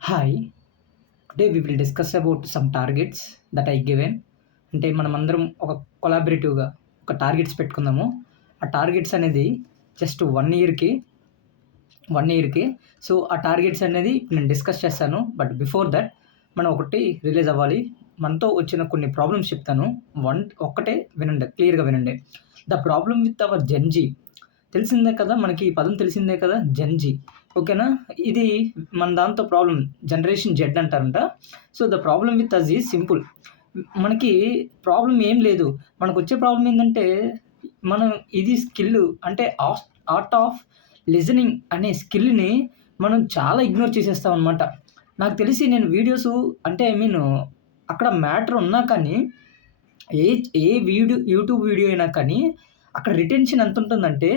Hi, today we will discuss about some targets that I given. అంటే మనమందరం ఒక కొలాబరేటివ్‌గా ఒక టార్గెట్స్ పెట్టుకుందాము. ఆ టార్గెట్స్ అనేది జస్ట్ 1 ఇయర్‌కి. సో, ఆ టార్గెట్స్ అనేది నేను డిస్కస్ చేస్తాను. బట్ బిఫోర్ దట్ మనం ఒకటి రిలీజ్ అవ్వాలి. మనతో వచ్చిన కొన్ని ప్రాబ్లమ్స్ చెప్తాను. ఒక్కటే వినండి. క్లియర్‌గా వినండి. The problem with our Gen Z తెలిసిందే కదా! మనకి ఈ పదం తెలిసిందే కదా! జెన్‌జీ. ఓకేనా? ఇది మన దాంతో ప్రాబ్లమ్ జనరేషన్ జెడ్ అంటారంట. So, the problem with us is simple. మనకి ప్రాబ్లమ్ ఏం లేదు. మనకొచ్చే ప్రాబ్లమ్ ఏందంటే, మనం ఇది స్కిల్ అంటే ఆర్ట్ ఆఫ్ లిజనింగ్ అనే స్కిల్‌ని మనం చాలా ఇగ్నోర్ చేసేస్తామనమాట. నాకు తెలిసి నేను వీడియోసు అంటే ఐ మీన్ అక్కడ మ్యాటర్ ఉన్నా కానీ, ఏ ఏ యూట్యూబ్ వీడియో అయినా కానీ, అక్కడ రిటెన్షన్ ఎంతుంటుందంటే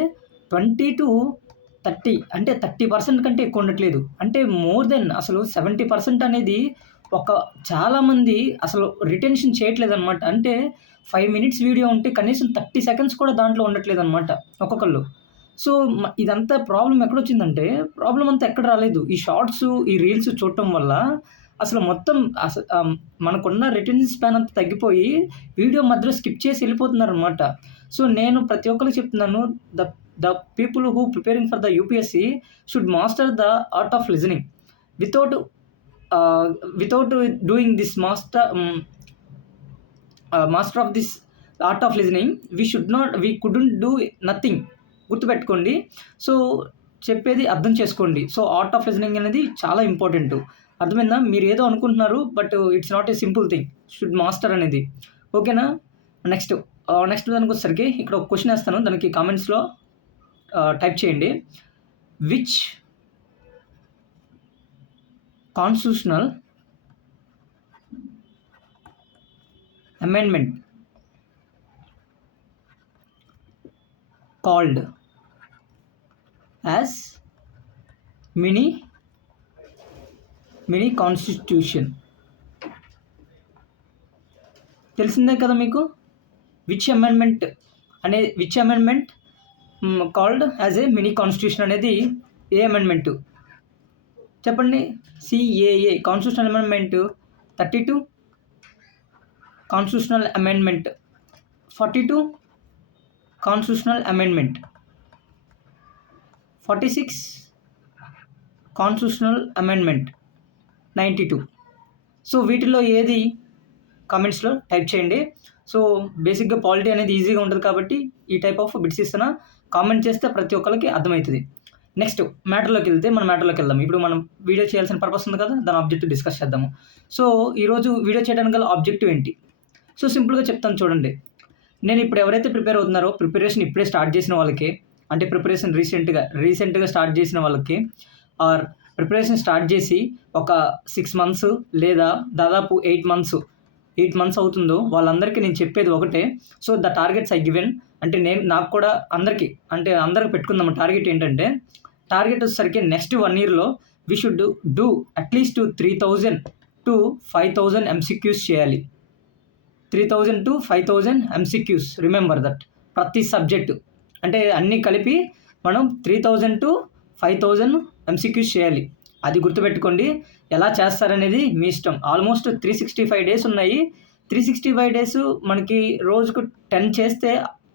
20-30 అంటే 30% కంటే ఎక్కువ ఉండట్లేదు. అంటే మోర్ దెన్ అసలు 70% అనేది ఒక చాలామంది అసలు రిటెన్షన్ చేయట్లేదనమాట. అంటే 5 మినిట్స్ వీడియో ఉంటే కనీసం 30 సెకండ్స్ కూడా దాంట్లో ఉండట్లేదనమాట ఒక్కొక్కళ్ళు. సో, ఇదంతా ప్రాబ్లమ్ ఎక్కడొచ్చిందంటే, ప్రాబ్లమ్ అంతా ఎక్కడ రాలేదు. ఈ షార్ట్సు, ఈ రీల్స్ చూడటం వల్ల అసలు మొత్తం మనకున్న రిటెన్షన్ స్పాన్ అంతా తగ్గిపోయి, వీడియో మధ్యలో స్కిప్ చేసి ఎళ్ళిపోతున్నారనమాట. సో, నేను ప్రతి ఒక్కళ్ళకి చెప్తున్నాను. The the people who preparing for the UPSC should master the art of listening. Without ah, without doing this master of this art of listening we couldn't do nothing. గుర్తుపెట్టుకోండి. So, చెప్పేది అర్థం చేసుకోండి. So, art of listening అనేది చాలా important. అర్థమైందా? మీరేదో అనుకుంటున్నారు. But it's not a simple thing. Should master అనేది. ఓకేనా? నెక్స్ట్ నెక్స్ట్ దానికొచ్చేసరికి ఇక్కడ ఒక క్వెషన్ ఏస్తాను. దానికి కామెంట్స్‌లో టైప్ చేయండి. Which constitutional amendment called as mini constitution? తెలిసిందే కదా మీకు? Which amendment called as a mini constitution అనేది ఏ అమెండ్మెంటు? చెప్పండి. CAA constitutional amendment 32, constitutional amendment 42, constitutional amendment 46, constitutional amendment 92. So, వీటిలో ఏది? కామెంట్స్‌లో టైప్ చేయండి. సో, బేసిక్‌గా పాలిటీ అనేది ఈజీగా ఉంటది కాబట్టి ఈ టైప్ ఆఫ్ బిట్స్ ఇస్తున్నా. కామెంట్ చేస్తే ప్రతి ఒక్కళ్ళకి అర్థమైతది. నెక్స్ట్ మన మ్యాటర్‌లోకెళ్దాం. ఇప్పుడు మనం వీడియో చేయాల్సిన పర్పస్ ఉంది కదా! దాని ఆబ్జెక్టివ్ డిస్కస్ చేద్దాము. సో, ఈరోజు వీడియో చేయడానికి గల ఆబ్జెక్టివ్ ఏంటి? సో, సింపుల్‌గా చెప్తాను చూడండి. నేను ఇప్పుడు ఎవరైతే ప్రిపేర్ అవుతున్నారో, ప్రిపరేషన్ ఇప్పుడే స్టార్ట్ చేసిన వాళ్ళకి, అంటే ప్రిపరేషన్ రీసెంట్‌గా స్టార్ట్ చేసిన వాళ్ళకి, ఆర్ ప్రిపరేషన్ స్టార్ట్ చేసి ఒక 6 మంత్స్ లేదా దాదాపు 8 మంత్స్ అవుతుందో వాళ్ళందరికీ నేను చెప్పేది ఒకటే. So, the targets I given అంటే నాకు కూడా అందరికి పెట్టుకుందాం టార్గెట్ ఏంటంటే, టార్గెట్ వచ్చేసరికి నెక్స్ట్ 1 ఇయర్‌లో we should do at least 3000-5000 MCQs చేయాలి. 3000-5000 ఎంసీక్యూస్. Remember that. ప్రతి సబ్జెక్టు. అంటే అన్నీ కలిపి మనం 3000-5000 ఎంసీక్యూస్ చేయాలి. అది గుర్తుపెట్టుకోండి. ఎలా చేస్తారనేది మీ ఇష్టం. ఆల్మోస్ట్ 365 డేస్ ఉన్నాయి. 365 డేస్ మనకి రోజుకు 10 చేస్తే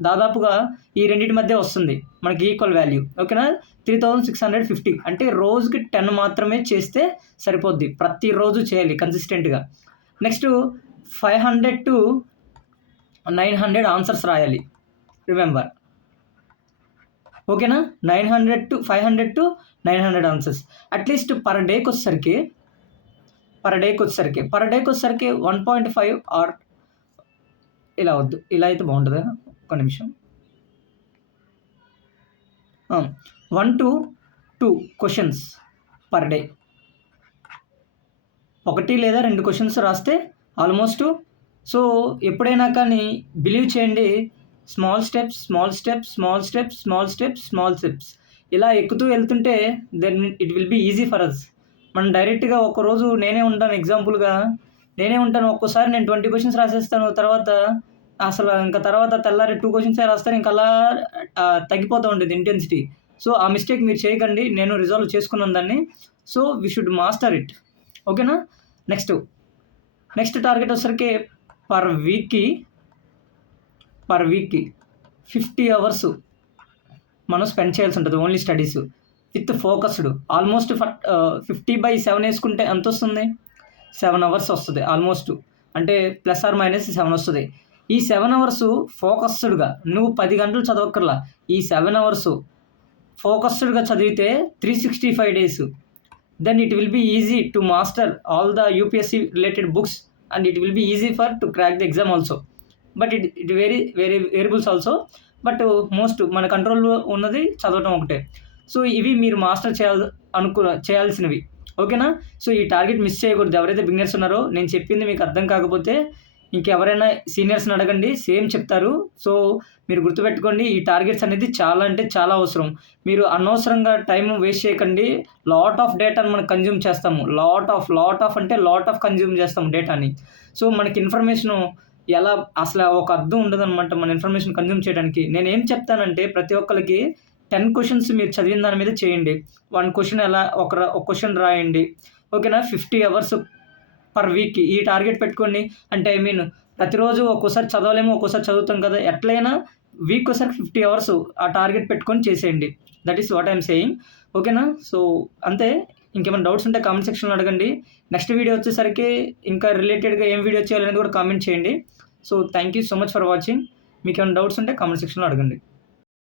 దాదాపుగా ఈ రెండిటి మధ్య వస్తుంది. మనకి ఈక్వల్ వాల్యూ. ఓకేనా? 3650 అంటే రోజుకి 10 మాత్రమే చేస్తే సరిపోద్ది. ప్రతిరోజు చేయాలి కన్సిస్టెంట్‌గా. నెక్స్ట్ 500-900 ఆన్సర్స్ రాయాలి. రిమెంబర్. ఓకేనా? 500-900 ఆన్సర్స్. అట్‌లీస్ట్ పర్ డేకొచ్చేసరికి 1.5 ఆర్ ఇలా వద్దు. ఇలా అయితే బాగుంటదా? ఒక్క నిమిషం. 1-2 క్వెషన్స్ పర్ డే. 1 లేదా 2 క్వెషన్స్ రాస్తే ఆల్మోస్ట్. సో, ఎప్పుడైనా కానీ బిలీవ్ చేయండి. స్మాల్ స్టెప్స్ ఇలా ఎక్కుతూ వెళ్తుంటే then it will be easy for us. మనం డైరెక్ట్‌గా ఒకరోజు నేనే ఉంటాను. ఒక్కోసారి నేను 20 క్వెషన్స్ రాసేస్తాను. తర్వాత తెల్లారి 2 క్వెషన్సే రాస్తాను. ఇంక అలా తగ్గిపోతూ ఉంటది ఇంటెన్సిటీ. సో, ఆ మిస్టేక్ మీరు చేయకండి. నేను రిజాల్వ్ చేసుకున్నాను దాన్ని. So, we should master it. ఓకేనా. నెక్స్ట్ టార్గెట్ వచ్చేసరికి పర్ వీక్కి 50 అవర్స్ మనం స్పెండ్ చేయాల్సి ఉంటుంది only studies with focused. Almost 50/7 వేసుకుంటే ఎంత వస్తుంది? 7 అవర్స్ వస్తుంది ఆల్మోస్ట్, అంటే +or- 7 వస్తుంది. ఈ 7 అవర్స్ ఫోకస్డ్గా నువ్వు 10 గంటలు చదవక్కర్లా. ఈ 7 అవర్స్ ఫోకస్డ్గా చదివితే 365 days, then it will be easy to master all the UPSC related books and it will be easy for to crack the exam also. But it very variables also, but most మన కంట్రోల్లో ఉన్నది చదవటం ఒకటే. So ఇవి మీరు master చేయాల్సినవి, ఓకేనా. So ఈ టార్గెట్ మిస్ చేయకూడదు. ఎవరైతే బిగినర్స్ ఉన్నారో నేను చెప్పింది మీకు అర్థం కాకపోతే ఇంకెవరైనా సీనియర్స్ని అడగండి, సేమ్ చెప్తారు. సో మీరు గుర్తుపెట్టుకోండి, ఈ టార్గెట్స్ అనేది చాలా అంటే చాలా అవసరం. మీరు అనవసరంగా టైం వేస్ట్ చేయకండి. లాట్ ఆఫ్ డేటాను మనం కన్జ్యూమ్ చేస్తాము, లాట్ ఆఫ్ కన్జ్యూమ్ చేస్తాము డేటాని. సో మనకి ఇన్ఫర్మేషను ఎలా అసలు ఒక అర్థం ఉండదనమాట మన ఇన్ఫర్మేషన్ కన్జ్యూమ్ చేయడానికి. నేనేం చెప్తానంటే ప్రతి ఒక్కరికి 10 క్వశ్చన్స్ మీరు చదివిన దాని మీద చేయండి. 1 క్వశ్చన్ ఎలా ఒక క్వశ్చన్ రాయండి, ఓకేనా. 50 అవర్స్ పర్ వీక్కి ఈ టార్గెట్ పెట్టుకోండి. అంటే ప్రతిరోజు ఒక్కోసారి చదవలేము, ఒక్కోసారి చదువుతాం కదా, ఎట్లయినా వీక్ ఒకసారి 50 అవర్స్ ఆ టార్గెట్ పెట్టుకొని చేసేయండి. That is what I'm saying, ఓకేనా. సో అంతే. ఇంకేమైనా డౌట్స్ ఉంటే కామెంట్ సెక్షన్లో అడగండి. నెక్స్ట్ వీడియో వచ్చేసరికి ఇంకా రిలేటెడ్గా ఏం వీడియో చేయాలనేది కూడా కామెంట్ చేయండి. So thank you so much for watching. మీకు ఏమైనా డౌట్స్ ఉంటే కామెంట్ సెక్షన్లో అడగండి.